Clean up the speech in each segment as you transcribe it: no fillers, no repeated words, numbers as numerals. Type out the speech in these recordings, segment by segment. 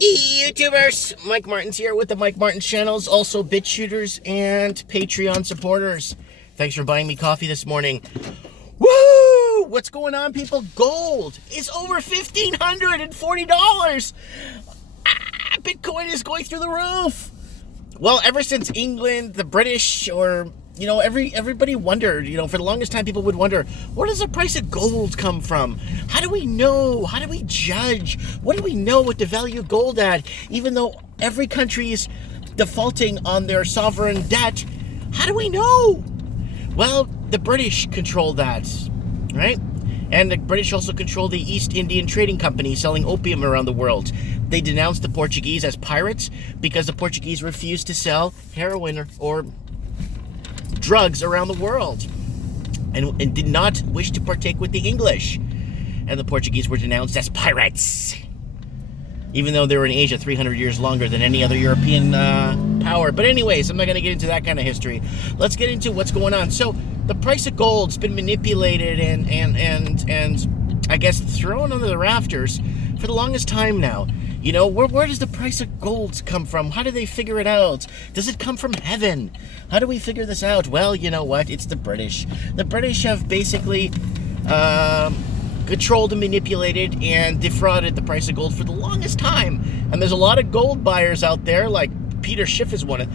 YouTubers, Mike Martins here with the Mike Martins channels, also BitChuters and Patreon supporters. Thanks for buying me coffee this morning. Woo! What's going on, people? Gold is over $1,540. Bitcoin is going through the roof. Well, ever since England, the British, or everybody wondered, for the longest time people would wonder, where does the price of gold come from? How do we know? How do we judge? What do we know what the value of gold at? Even though every country is defaulting on their sovereign debt, how do we know? Well, the British control that, right? And the British also control the East Indian Trading Company selling opium around the world. They denounced the Portuguese as pirates because the Portuguese refused to sell heroin or drugs around the world and did not wish to partake with the English. And the Portuguese were denounced as pirates, even though they were in Asia 300 years longer than any other European power. But anyways, I'm not going to get into that kind of history. Let's get into what's going on. So the price of gold's been manipulated and I guess thrown under the rafters for the longest time now. Where does the price of gold come from? How do they figure it out? Does it come from heaven? How do we figure this out? Well, you know what? It's the British. The British have basically controlled and manipulated and defrauded the price of gold for the longest time. And there's a lot of gold buyers out there, like Peter Schiff is one of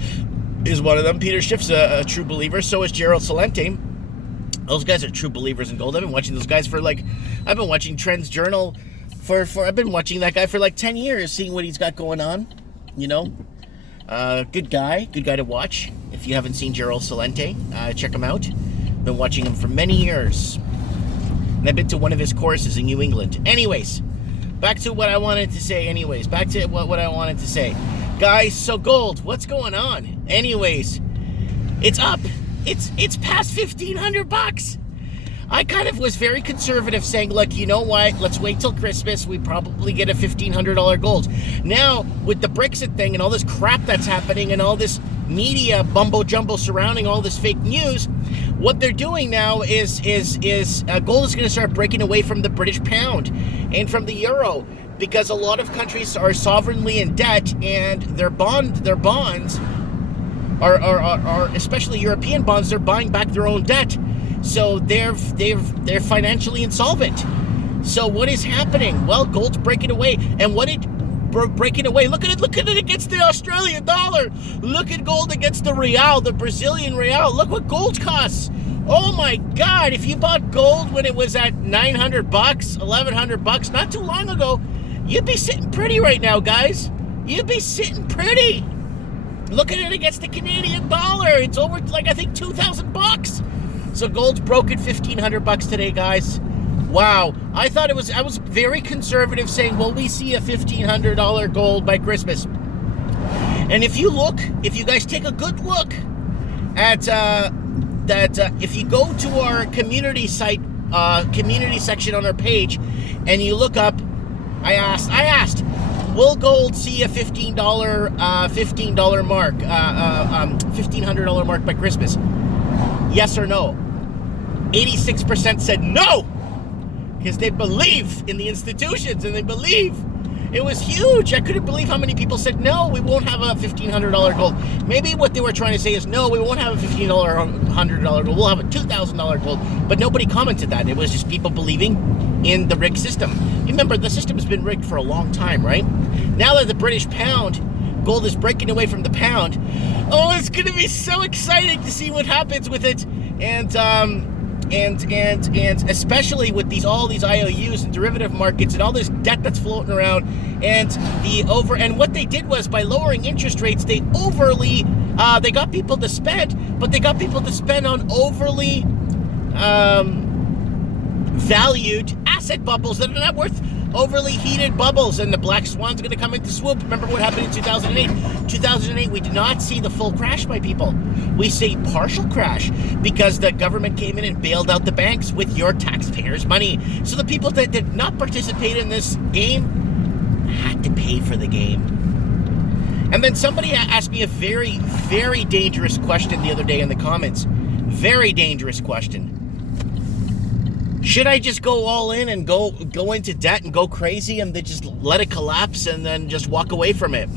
them. Peter Schiff's a true believer. So is Gerald Celente. Those guys are true believers in gold. I've been watching those guys I've been watching Trends Journal I've been watching that guy for like 10 years, seeing what he's got going on, good guy to watch. If you haven't seen Gerald Celente, check him out. Been watching him for many years. And I've been to one of his courses in New England. Anyways, back to what I wanted to say. Guys, so gold, what's going on? Anyways, it's up. It's past $1,500. I kind of was very conservative, saying, look, you know what? Let's wait till Christmas. We probably get a $1,500 gold. Now, with the Brexit thing and all this crap that's happening and all this media bumbo-jumbo surrounding all this fake news, what they're doing now is gold is going to start breaking away from the British pound and from the euro, because a lot of countries are sovereignly in debt, and their bonds are especially European bonds, they're buying back their own debt. So they're financially insolvent. So what is happening? Well, gold's breaking away. And breaking away? Look at it against the Australian dollar. Look at gold against the real, the Brazilian real. Look what gold costs. Oh my God! If you bought gold when it was at $900, $1,100 not too long ago, you'd be sitting pretty right now, guys. You'd be sitting pretty. Look at it against the Canadian dollar. It's over I think $2,000. So gold's broke at $1,500 today, guys. Wow. I was very conservative, saying, well, we see a $1,500 gold by Christmas. And if you guys take a good look at if you go to our community site, community section on our page, and you look up, I asked, will gold see a $15 mark, $1,500 mark by Christmas? Yes or no? 86% said no, because they believe in the institutions and they believe. It was huge. I couldn't believe how many people said no, we won't have a $1,500 gold. Maybe what they were trying to say is, no, we won't have a $1,500 gold. We'll have a $2,000 gold. But nobody commented that. It was just people believing in the rigged system. Remember, the system has been rigged for a long time, right? Now that the British pound, gold is breaking away from the pound. Oh, it's going to be so exciting to see what happens with it. And especially with all these IOUs and derivative markets and all this debt that's floating around, and what they did was, by lowering interest rates, they got people to spend, but they got people to spend on overly valued asset bubbles that are not worth overly heated bubbles, and the black swan's going to come into swoop. Remember what happened in 2008? 2008, we did not see the full crash, my people. We see partial crash because the government came in and bailed out the banks with your taxpayers' money. So the people that did not participate in this game had to pay for the game. And then somebody asked me a very, very dangerous question the other day in the comments. Very dangerous question. Should I just go all in and go into debt and go crazy and then just let it collapse and then just walk away from it?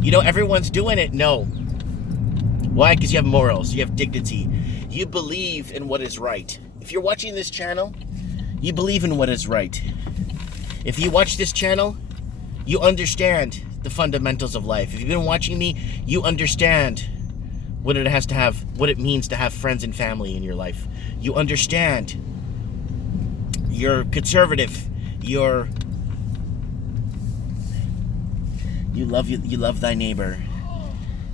You know, everyone's doing it. No. Why? Because you have morals. You have dignity. You believe in what is right. If you're watching this channel, you believe in what is right. If you watch this channel, you understand the fundamentals of life. If you've been watching me, you understand what it means to have friends and family in your life. You understand. You're conservative. You love thy neighbor.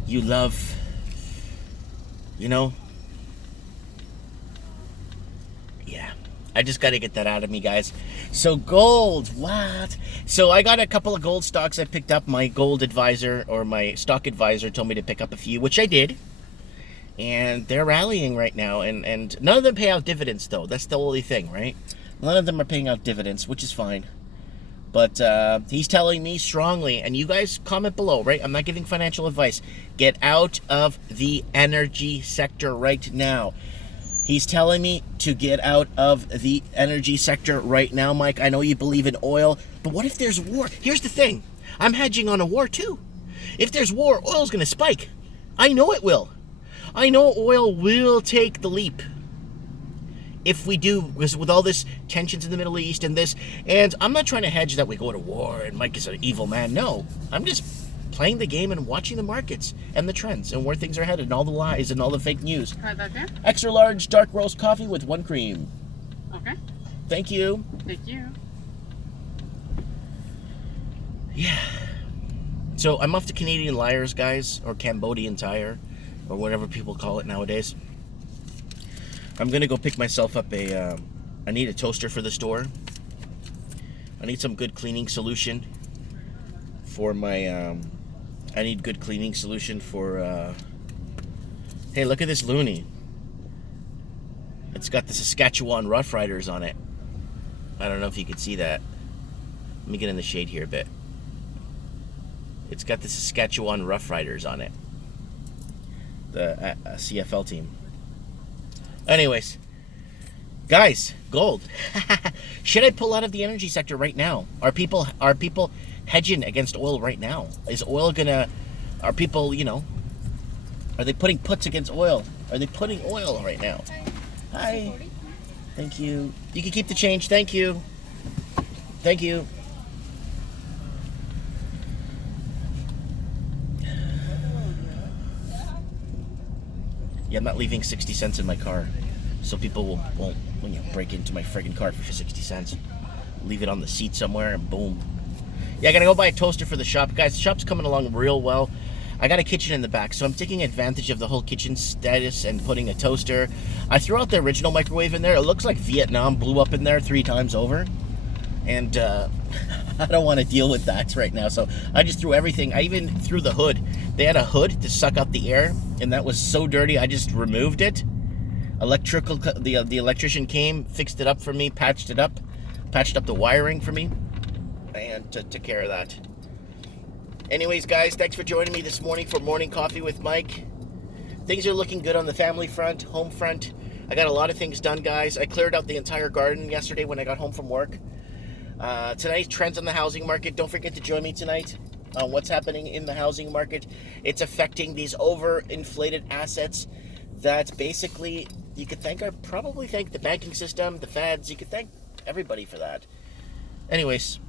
You love, you know. Yeah. I just got to get that out of me, guys. So gold, what? So I got a couple of gold stocks I picked up. My gold advisor or my stock advisor told me to pick up a few, which I did. And they're rallying right now. And none of them pay out dividends, though. That's the only thing, right? None of them are paying out dividends, which is fine. But he's telling me strongly, and you guys comment below, right? I'm not giving financial advice. Get out of the energy sector right now. He's telling me to get out of the energy sector right now, Mike. I know you believe in oil, but what if there's war? Here's the thing. I'm hedging on a war, too. If there's war, oil's going to spike. I know it will. I know oil will take the leap. If we do, because with all this tensions in the Middle East and this, and I'm not trying to hedge that we go to war and Mike is an evil man. No, I'm just playing the game and watching the markets and the trends and where things are headed and all the lies and all the fake news. Right back there? Extra large dark roast coffee with 1 cream. Okay. Thank you. Thank you. Yeah. So I'm off to Canadian Liars, guys, or Cambodian Tire, or whatever people call it nowadays. I'm going to go pick myself up I need a toaster for the store. I need some good cleaning solution for my, I need good cleaning solution for, hey, look at this loonie. It's got the Saskatchewan Roughriders on it. I don't know if you can see that. Let me get in the shade here a bit. It's got the Saskatchewan Roughriders on it. The CFL team. Anyways, guys, gold. Should I pull out of the energy sector right now? Are people hedging against oil right now? Is oil gonna? Are people, you know? Are they putting puts against oil? Are they putting oil right now? Hi. Thank you. You can keep the change. Thank you. Thank you. Yeah, I'm not leaving 60 cents in my car, so people won't break into my friggin' car for 60 cents. Leave it on the seat somewhere, and boom. Yeah, I gotta go buy a toaster for the shop. Guys, the shop's coming along real well. I got a kitchen in the back, so I'm taking advantage of the whole kitchen status and putting a toaster. I threw out the original microwave in there. It looks like Vietnam blew up in there 3 times over. And I don't want to deal with that right now, so I just threw everything. I even threw the hood. They had a hood to suck out the air, and that was so dirty I just removed it. The electrician came, fixed it up for me, patched up the wiring for me, and took care of that. Anyways, guys, thanks for joining me this morning for Morning Coffee with Mike. Things are looking good on the family front, home front. I got a lot of things done, guys. I cleared out the entire garden yesterday when I got home from work. Tonight, trends on the housing market. Don't forget to join me tonight on what's happening in the housing market. It's affecting these overinflated assets that basically you could probably thank the banking system, the feds. You could thank everybody for that. Anyways,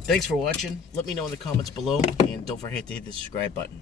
thanks for watching. Let me know in the comments below, and don't forget to hit the subscribe button.